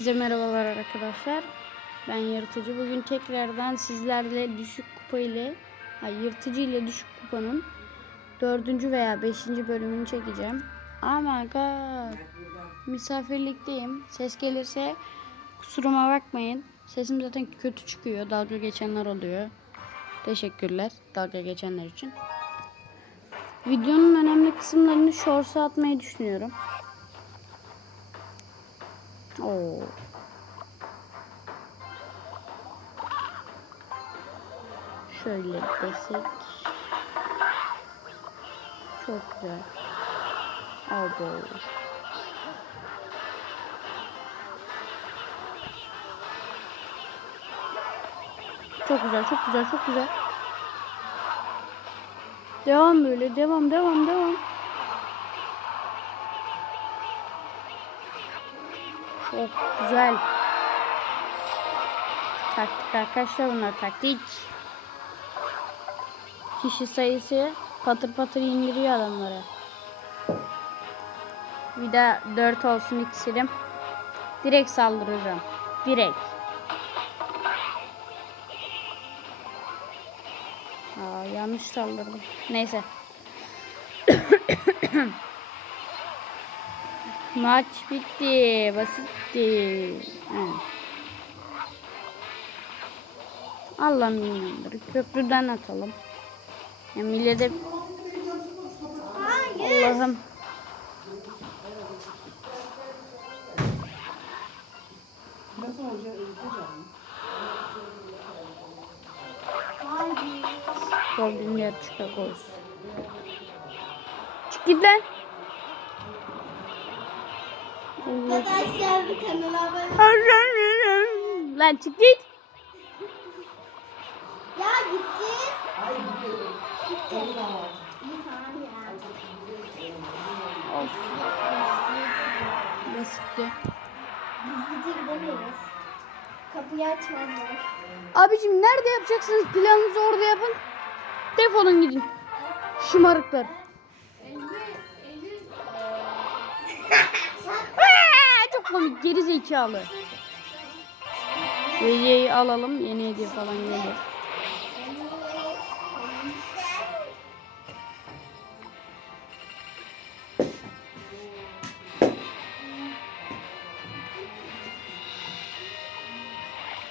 Size merhabalar arkadaşlar. Ben Yırtıcı. Bugün tekrardan sizlerle düşük kupa ile hayır, Yırtıcı ile düşük kupanın dördüncü veya beşinci bölümünü çekeceğim. Ama god. Misafirlikteyim. Ses gelirse kusuruma bakmayın. Sesim zaten kötü çıkıyor. Dalga geçenler oluyor. Teşekkürler dalga geçenler için. Videonun önemli kısımlarını shorts'a atmayı düşünüyorum. Oo. Şöyle desek. Çok güzel. Abo. Çok güzel, çok güzel, çok güzel. Devam böyle, devam, devam, devam. Çok güzel. Taktik arkadaşlar bunlar taktik. Kişi sayısı patır patır indiriyor adamları. Bir de 4 olsun iksirim. Direkt saldıracağım. Direkt. Aa, yanlış saldırdım. Neyse. Maç bitti. Basitti. Allah'ım inandır. Köprüden atalım. Ya millete... Allah'ım. Gördüğüm yer çıkar koysun. Çık git lan. Arkadaşlar bir kanala abone Lan çık git. Ya gitti. Gitti. Tamam ya. Of. Kapıyı açmazlar. Abicim nerede yapacaksınız planınızı orada yapın. Defolun gidin. Şımarıklar. Komik geri zekalı. Hediyeyi alalım. Yeni hediye falan gelir.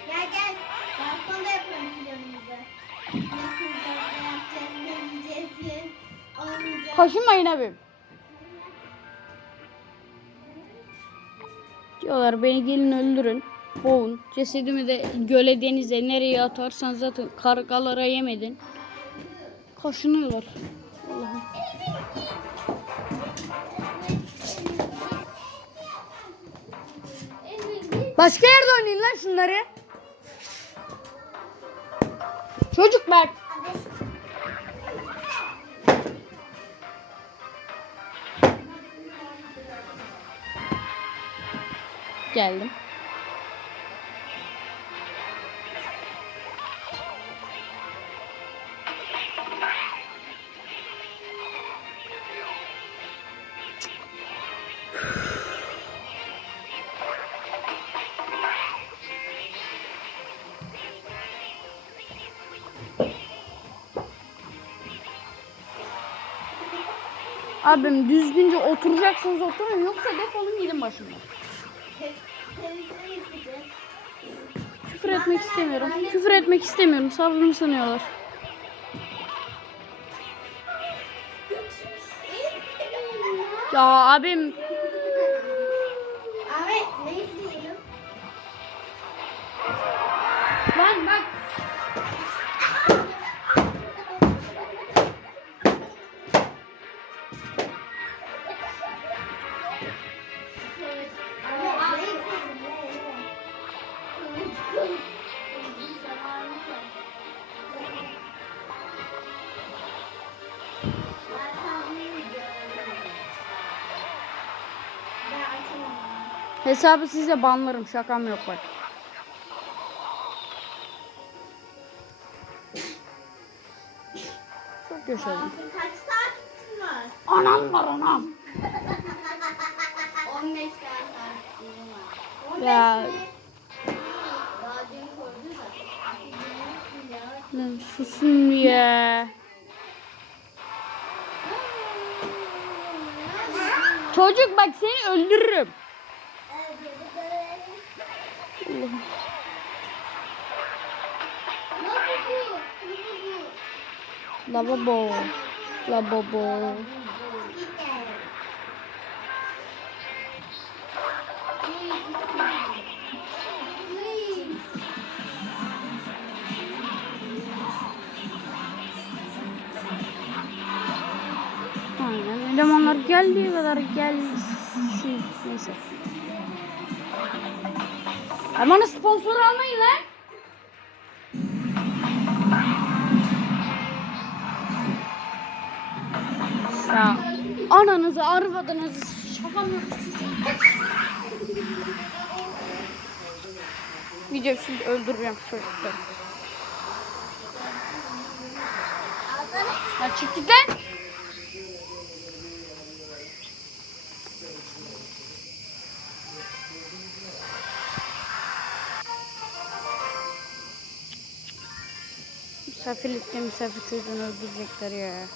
Gel gel. Diyorlar beni gelin öldürün. Boğun. Cesedimi de göle denize nereye atarsan zaten kargalara yemedin. Kaşınıyorlar. Allah'ım. Başka yerde oynayın lan şunları. Çocuklar. Geldim. Abim düzgünce oturacaksınız oturun yoksa defolun gidin başımdan. Küfür etmek istemiyorum. Küfür etmek istemiyorum. Sabrımı sanıyorlar. Ya abim Hesabı size banlarım. Şakam yok bak. Çok yaşadım. Kaç takipçin var? Anam var anam. 15 tane var. Ya Daha dün koydu da. lan susun ya. Çocuk bak seni öldürürüm. Allah'ım. Lavabo. Lavabo. Aynen. Elemanlar geldiği kadar gelsin. Neyse. Ama sponsor almayın lan. Ya ananızı arvadınızı şaka mı yapıyorsunuz? Video şimdi öldüreceğim çocukları. Ya çık git lan. Misafirlikte misafir çocuğunu öldürecekler ya.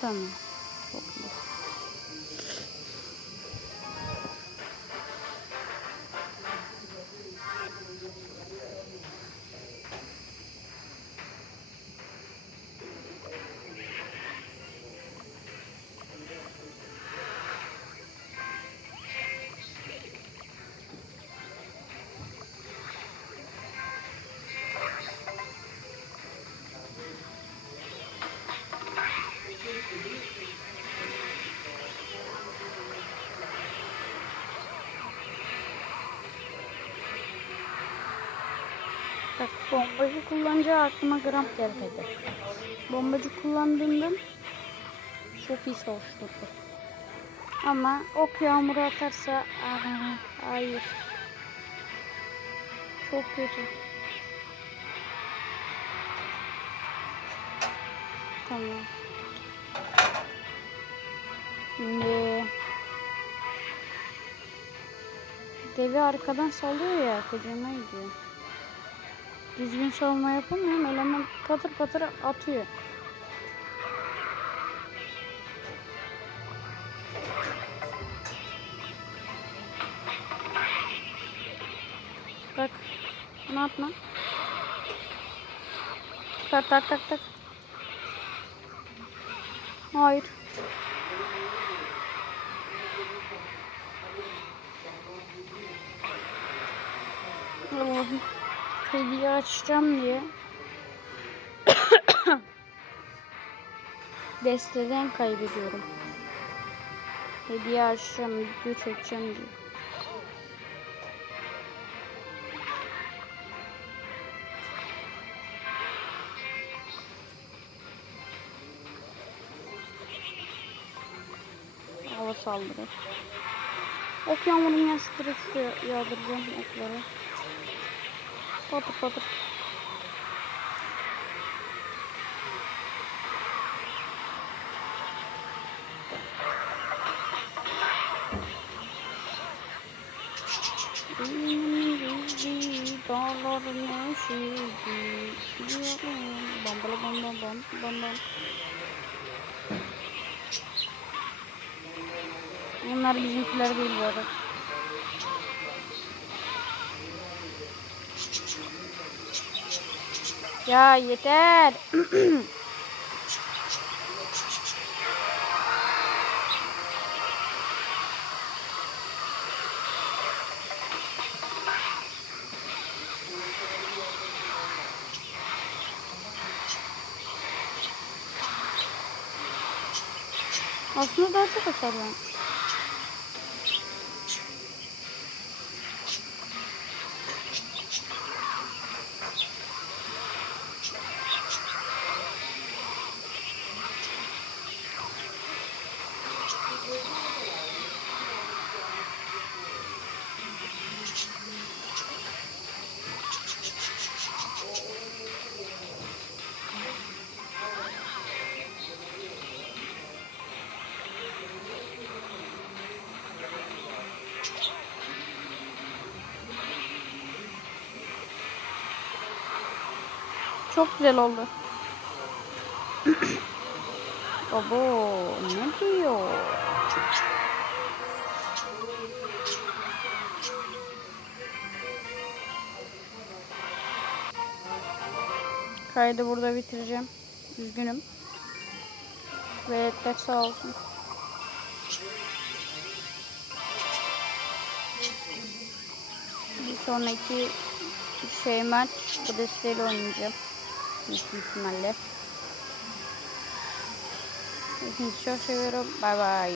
Tamam. Bak bombacı kullanınca aklıma gram gelmedi. Bombacı kullandığımda çok iyi savaştırdı. Ama ok yağmuru atarsa aa, hayır. Çok kötü. Tamam. Şimdi devi arkadan sallıyor ya kocama gidiyor. Düzgün savunma yapamıyorum. Eleman patır patır atıyor. Bak. Ne yapma? Tak tak tak tak. Hayır. Allah'ım. Hediye açacağım diye. Desteden kaybediyorum. Hediye açacağım, video çekeceğim diye. Hava saldırı. Ok direkt şuraya yağdıracağım okları. Patır patır. Dağların Bam bam bam bam bam bam bam Bunlar bizimkiler değil bu arada. Ya yeter. Aslında daha çok hasar Çok güzel oldu. Baba ne diyor? Kaydı burada bitireceğim. Üzgünüm. Veletler sağ olsun. Bir sonraki şey maç bu desteğiyle oynayacağım. my left. You can show you. Bye bye.